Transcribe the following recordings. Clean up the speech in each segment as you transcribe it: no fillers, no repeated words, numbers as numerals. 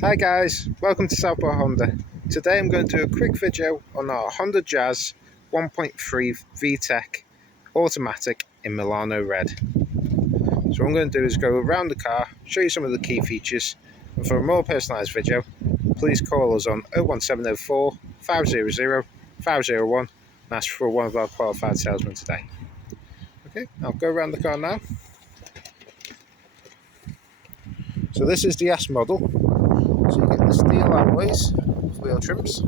Hi guys, welcome to Southport Honda. Today I'm going to do a quick video on our Honda Jazz 1.3 VTEC automatic in Milano red. So what I'm going to do is go around the car, show you some of the key features, and for a more personalised video, please call us on 01704 500 501 and ask for one of our qualified salesmen today. Okay, I'll go around the car now. So this is the S model. So you get the steel alloys, wheel trims.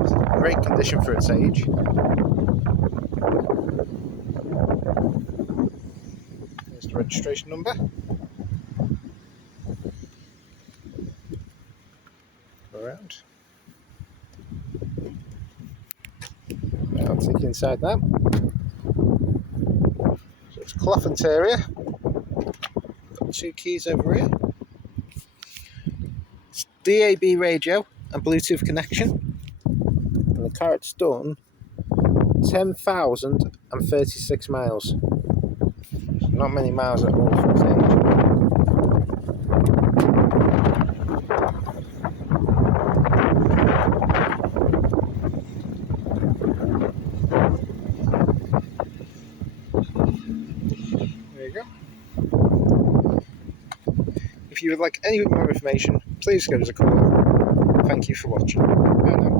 It's in great condition for its age. Here's the registration number. Go around. I'll take you inside now. So it's cloth interior. Got two keys over here. It's DAB radio and Bluetooth connection. And the car it's done 10,036 miles. So not many miles at all for its age. There you go. If you would like any more information, please give us a call. Thank you for watching. Bye now.